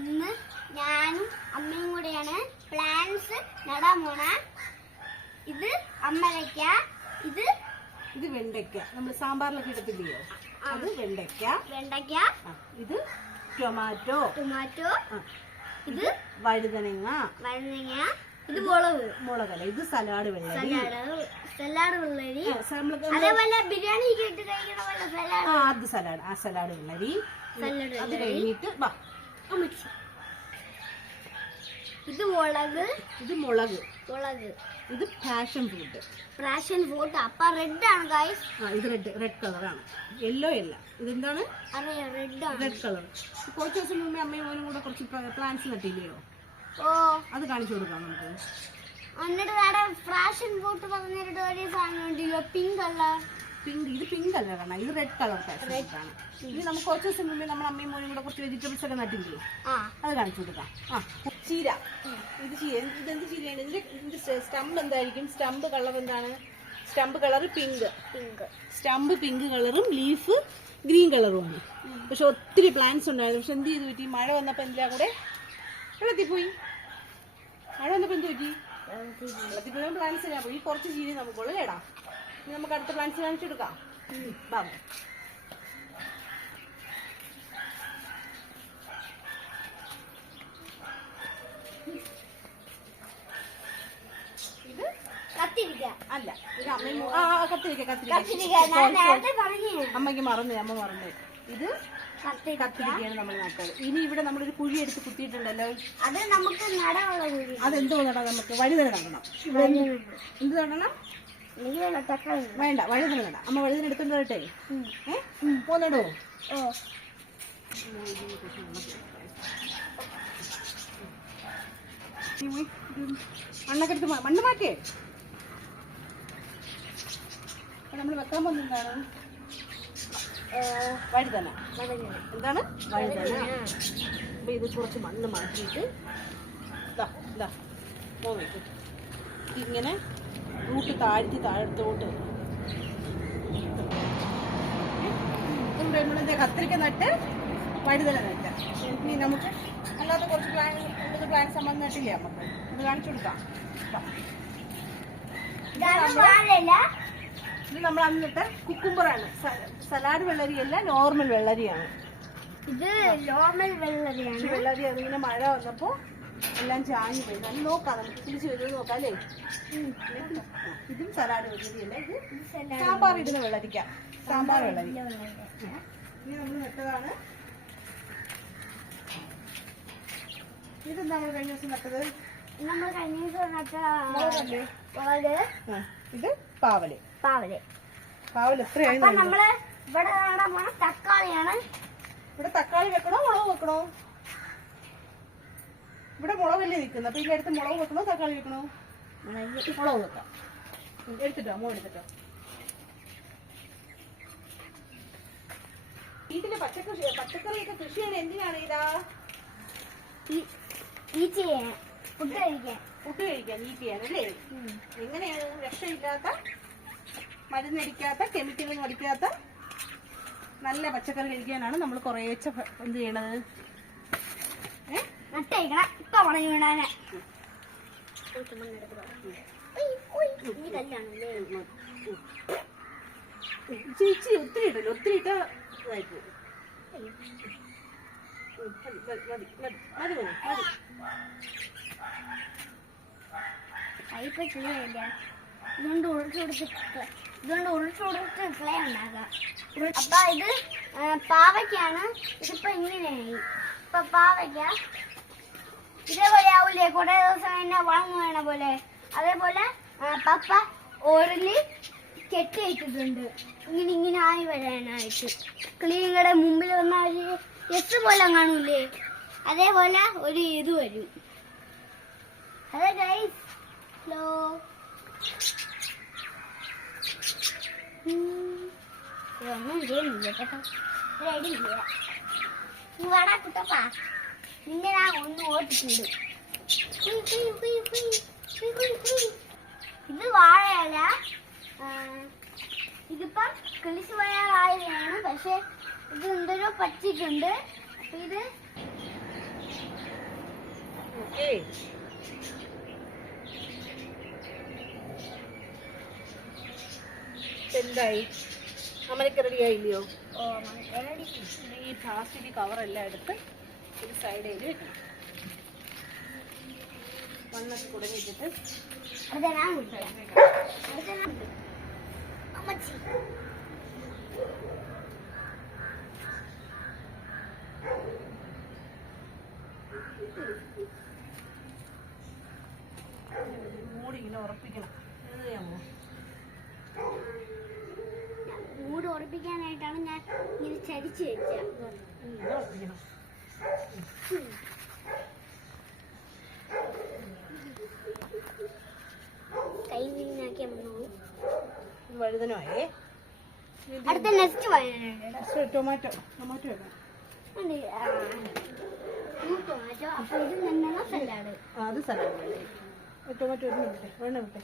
ഇന്ന് ഞാനും അമ്മയും കൂടെയാണ് പ്ലാന്റ്സ് നടാൻ പോണ. ഇത് അമ്മരക്ക, ഇത് വെണ്ടയ്ക്ക. നമ്മൾ സാമ്പാറിലൊക്കെ ഇടത്തില്ലയോ, അത് വെണ്ടയ്ക്ക. ഇത് ടൊമാറ്റോ. ഇത് വഴുതനങ്ങ. ഇത് മുളകല്ല, ഇത് സലാഡ് വെള്ളരി. അതേപോലെ ബിരിയാണി കഴിക്കണ പോലെ സലാഡ്. അത് സലാഡ്. ആ സലാഡ് വെള്ളരി. അത് കഴിഞ്ഞിട്ട് ഇത് മുളക്. ഇത് പാഷൻ ഫ്രൂട്ട്. അപ്പ റെഡ് ആണ് ഗൈസ്. ഇത് റെഡ് കളറാണ്, യെല്ലോ അല്ല. ഇതെന്താണ്? Red colour. കുറച്ച് ദിവസം മുമ്പേ അമ്മയും മോനും കൂടെ കുറച്ച് പ്ലാന്റ്സ് നട്ടില്ലയോ? അത് കാണിച്ചു കൊടുക്കാം നമുക്ക്. എന്നിട്ട് പാഷൻ ഫ്രൂട്ട് പറഞ്ഞിട്ട് ഒരു സാധനം ഉണ്ടല്ലോ, പിങ്ക് കളർ. ഇത് പിങ്ക് അല്ല കാരണം ഇത് റെഡ് കളർ പാഷൻ ഫ്രൂട്ട് ആണ്. ഇത് നമുക്ക് കുറച്ച് ദിവസം മുമ്പേ നമ്മുടെ അമ്മയും മോനും കൂടെ കുറച്ച് വെജിറ്റബിൾസ് ഒക്കെ നട്ടില്ലേ, അത് കാണിച്ചു കൊടുക്കാം. ചീര. ഇതെന്ത് ചീരയാണ്? ഇതിന്റെ സ്റ്റമ്പ് എന്തായിരിക്കും? സ്റ്റമ്പ് കളർ എന്താണ്? Stump colour pink. Stump pink കളറും ലീഫ് ഗ്രീൻ കളറും ആണ്. പക്ഷെ ഒത്തിരി പ്ലാന്റ്സ് ഉണ്ടായിരുന്നു. പക്ഷെ എന്ത് ചെയ്തു പറ്റി? മഴ വന്നപ്പോ എന്തിനാ കൂടെ വെള്ളത്തിപ്പോയി. മഴ വന്നപ്പോ എന്ത് പറ്റി? വെള്ളത്തിപ്പോയി പ്ലാന്റ്സ് ഞാൻ പോയി. കുറച്ച് ചീര നമുക്കുള്ളൂ കേടാ. ഇനി നമുക്ക് അടുത്ത പ്ലാന്റ്സ് കാണിച്ചെടുക്കാം. ബാബു അല്ല, ഇത് അമ്മയും കത്തിരിക്ക. അമ്മയ്ക്ക് മറന്നേ, അമ്മ മറന്നേ. ഇത് കത്തിരിക്കയാണ് നമ്മൾ നട്ടത്. ഇനി ഇവിടെ നമ്മളൊരു കുഴി എടുത്ത് കുത്തിയിട്ടുണ്ടല്ലോ, അത് നമുക്ക് നടാനുള്ള കുഴി. അതെന്തോ നടാം? നമുക്ക് വഴുതന നടണം. എന്ത് നടണം? വേണ്ട, വഴുതന നടാം. അമ്മ വഴുതന എടുത്തോണ്ട് വരട്ടെ. പോന്നടോ. മണ്ണൊക്കെ എടുത്ത് മണ്ണ് മാറ്റേ. നമ്മൾ വെക്കാൻ പോകുന്നതാണ് വഴുതന. എന്താണ്? വഴുതന. അപ്പൊ ഇത് കുറച്ച് മണ്ണ് മാറ്റിയിട്ട് ഇങ്ങനെ റൂട്ട് താഴത്തോട്ട് നമ്മളിത് കത്തിരിക്ക നട്ട് വഴുതന നട്ട്. ഇനി നമുക്ക് അല്ലാതെ കുറച്ച് പ്ലാൻ സംബന്ധം നട്ടില്ലേ, നമുക്ക് ഇത് കാണിച്ചു കൊടുക്കാം. ഇത് നമ്മൾ അന്നിട്ട് കുക്കുംബറാണ്. Salad വെള്ളരിയല്ല, normal വെള്ളരിയാണ്. ഇത് നോർമൽ വെള്ളരി. അതിങ്ങനെ മഴ വന്നപ്പോ എല്ലാം ചാഞ്ഞു പോയി. അത് നോക്കാം, നമുക്ക് തിരിച്ചു വരുന്നത് നോക്കാം അല്ലേ. ഇതും സലാഡ് വെള്ളരിയല്ല, ഇത് സാമ്പാർ ഇടുന്ന വെള്ളരിക്ക. സാമ്പാർ വെള്ളരി. ഇനി നമ്മൾ നട്ടതാണ്. ഇതെന്താ നമ്മൾ കഴിഞ്ഞ ദിവസം നട്ടത്? ഇത് പാവല്. എത്രയായി? നമ്മള് ഇവിടെ തക്കാളിയാണ്. ഇവിടെ തക്കാളി വെക്കണോ മുളക് വെക്കണോ? ഇവിടെ മുളകല്ലേ നിൽക്കുന്നത്. അപ്പൊ ഇതിന്റെ അടുത്ത് മുളക് വെക്കണോ തക്കാളി വെക്കണോ? മുളക് വെക്കാം. എടുത്തിട്ടോ, മോൾ എടുത്തിട്ടോ. വീട്ടില് പച്ചക്കറിയൊക്കെ കൃഷി ചെയ്യാൻ എന്തിനാണ് ഇതാ? ഫുഡ് കഴിക്കാൻ, ഈറ്റ് ചെയ്യാൻ അല്ലേ? എങ്ങനെയാണ്? വിഷമില്ലാത്ത, മരുന്നടിക്കാത്ത, കെമിക്കലൊന്നും അടിക്കാത്ത നല്ല പച്ചക്കറി കഴിക്കാനാണ് നമ്മൾ കുറേശ്ശെ എന്ത് ചെയ്യണത്? ചേച്ചി ഒത്തിരി ഇടല്ലോ, ഒത്തിരി ഇട്ട ഇതായി പോകും. ഇതുകൊണ്ട് ഉരുട്ടുകൊടുത്ത് ക്ലേ ഉണ്ടാക്കാം. അപ്പൊ ഇത് പാവയ്ക്കാണ്. ഇതിപ്പോ ഇങ്ങനെയായി. ഇപ്പൊ പാവയ്ക്ക ഇതേപോലെ ആവൂലേ കുറെ ദിവസം തന്നെ വളർന്നു വേണ പോലെ. അതേപോലെ പപ്പ ഓരല് കെട്ടി വെച്ചിട്ടുണ്ട് ഇങ്ങനെ ആയി വരാനായിട്ട്. കിളിയുടെ മുമ്പിൽ വന്ന ഒരു എസ് പോലെ കാണൂലേ, അതേപോലെ ഒരു ഇത് വരും. അതെ ഗൈസ്, ഹലോ. ഒന്നും ചെയ്യുന്നില്ല കേട്ടോ, ഒരടിയില്ല. നീ വാടാ കുട്ടപ്പാ, നിന്നെ ഞാൻ ഒന്ന് ഓട്ടിട്ടുണ്ട്. ഇത് വാഴയല്ല, ഇതിപ്പം കിളിച്ചു പോയ വാഴയാണ്. പക്ഷെ ഇത് എന്തൊരു പറ്റിയിട്ടുണ്ട്. അപ്പൊ ഇത് ഓക്കേ. എന്തായി? അമരക്ക റെഡി ആയില്ലയോ? ഈ പ്ലാസ്റ്റിക് കവറെല്ലാം എടുത്ത് ഒരു സൈഡിൽ വെക്കണം. മണ്ണൊക്കെ കുടഞ്ഞിട്ടിട്ട് മൂടി ഇങ്ങനെ ഉറപ്പിക്കണം. അറിയാമോ? മൂട് ഉറപ്പിക്കാനായിട്ടാണ് ഞാൻ ഇങ്ങനെ ചരിച്ചു വെച്ചത്. ഉറപ്പിക്കണം. കൈ വീണാക്കിയാൽ വഴുതനമായേ. അടുത്ത നെക്സ്റ്റ് വഴുതനുണ്ട്. ടൊമാറ്റോ ടൊമാറ്റോ വേണം. ടൊമാറ്റോ. അപ്പൊ ഇത് തന്നെയാണ് സലാഡ്. അത് സലാഡ് വേണേ. ടൊമാറ്റോ ഒരു വിട്ടെ, വേണ വിട്ടെ.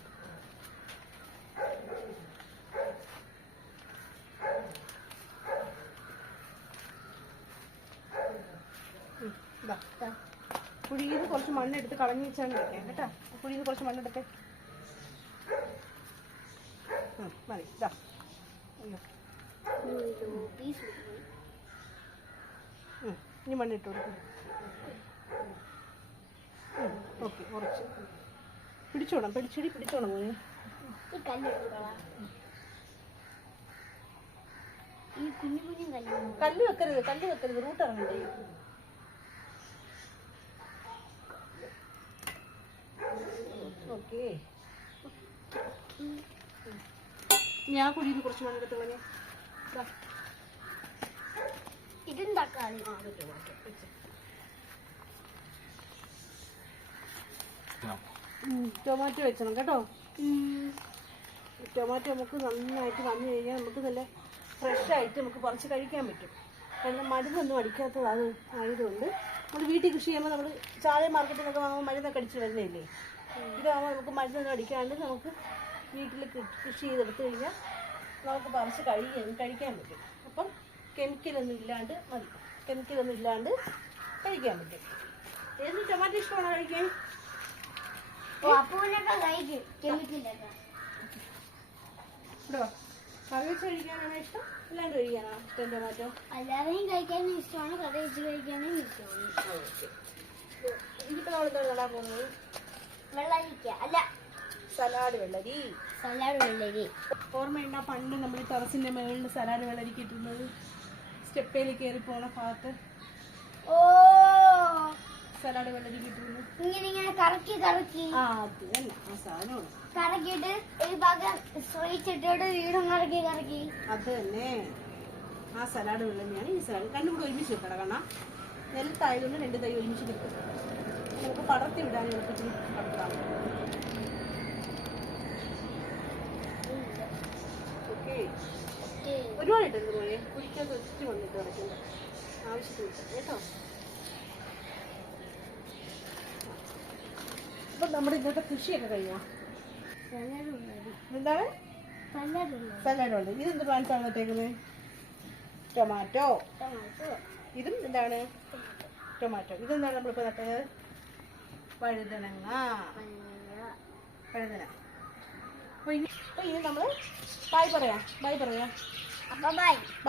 കുഴിയിൽ കുറച്ച് മണ്ണെടുത്ത് കളഞ്ഞു വെച്ചാണ് വെക്കാം കേട്ടോ. കുഴിയിൽ കുറച്ച് മണ്ണെടുത്ത് മതി. ഇതാ ഇനി മണ്ണിട്ട് കൊടുക്കും. ഓക്കെ, കുറച്ച് പിടിച്ചോണം. പിടിച്ചോണം മോനെ. ഈ കല്ലെടുത്തോളാം. ഈ കുഞ്ഞു കുഞ്ഞു കല്ല് വെക്കരുത്. റൂട്ട് ഇറങ്ങണ്ടേ? ഓക്കെ. ഞാൻ കുഴിയിൽ കുറച്ച് മണ്ണെടുത്ത് കളഞ്ഞേ. ഇതും തക്കാളി. ടൊമാറ്റോ വെച്ചണം കേട്ടോ. ടൊമാറ്റോ നമുക്ക് നന്നായിട്ട് വന്നു കഴിഞ്ഞാൽ നമുക്ക് നല്ല ഫ്രഷ് ആയിട്ട് നമുക്ക് പറിച്ച് കഴിക്കാൻ പറ്റും. കാരണം മരുന്നൊന്നും അടിക്കാത്തത് ആയതുകൊണ്ട് നമ്മൾ വീട്ടിൽ കൃഷി ചെയ്യുമ്പോൾ നമ്മൾ ചായ മാർക്കറ്റിൽ നിന്നൊക്കെ വാങ്ങുമ്പോൾ മരുന്നൊക്കെ അടിച്ച് വരുന്നില്ലേ. ഇതാകുമ്പോൾ നമുക്ക് മരുന്നൊന്നും അടിക്കാണ്ട് നമുക്ക് വീട്ടിൽ കൃഷി ചെയ്തെടുത്തു കഴിഞ്ഞാൽ നമുക്ക് പറിച്ച് കഴിക്കാൻ പറ്റും. അപ്പം കെമിക്കലൊന്നും ഇല്ലാണ്ട് മതി. കെമിക്കലൊന്നും ഇല്ലാണ്ട് കഴിക്കാൻ പറ്റും. ഏത് ടൊമാറ്റോ ഇഷ്ടമാണോ കഴിക്കാൻ? ഇടോ, കറി വെച്ച് കഴിക്കാനാണോ ഇഷ്ടം, അല്ലാണ്ട് കഴിക്കാനാണോ ഇഷ്ടം ടൊമാറ്റോ? അല്ലാതെയും കഴിക്കാനും ഇഷ്ടമാണ്, കറി വെച്ച് കഴിക്കാനും ഇഷ്ടമാണ്. ഇനിയിപ്പോൾ നമ്മളെന്താണ് നടാൻ പോകുന്നത്? വെള്ളരിക്ക അല്ല, സലാഡ് വെള്ളരി. ഓർമ്മയുണ്ടാ പണ്ട് നമ്മൾ ടെറസിന്റെ മുകളിൽ സലാഡ് വെള്ളരിക്ക് ഇട്ടുന്നത്? സ്റ്റെപ്പയിൽ കയറി പോണ ഭാഗത്ത് സലാഡ് വെള്ളരി കിട്ടുന്നു. ഇങ്ങനെ കറക്കി ആ അത് തന്നെ, ആ സാധനമാണ്. കറക്കിയിട്ട് ഈ ഭാഗം സ്ട്രൈറ്റിട്ട് വീടും കറക്കി അത് തന്നെ ആ സലാഡ് വെള്ളരിയാണ് ഈ സലാഡ്. രണ്ടും കൂടെ ഒരുമിച്ച് വെക്കണം. കാരണം നെൽത്തായതുകൊണ്ട് 2 തൈ ഒരുമിച്ച് കിട്ടും. നമുക്ക് പടർത്തി വിടാൻ എളുപ്പത്തിൽ പടർത്താം. ഓക്കെ, ഒരുപാട് ഇട്ടത് പോലെ കുടിക്കാത്ത ഒത്തിരി വന്നിട്ട് കിടക്കുന്നത് ആവശ്യത്തിന് കിട്ടും കേട്ടോ. അപ്പൊ നമ്മുടെ ഇന്നത്തെ കൃഷിയൊക്കെ കഴിഞ്ഞോ? എന്താണ് സലാഡ് ഉണ്ട്. ഇതെന്ത് പ്ലാന്റ്സ് ആണ് നട്ടേക്കുന്നത്? ടൊമാറ്റോ. ഇതും എന്താണ്? ടൊമാറ്റോ. ഇതെന്താണ് നമ്മളിപ്പോൾ നട്ടത്? വഴുതന. അപ്പൊ ഇനി നമ്മൾ ബൈ പറയാം. ബൈ.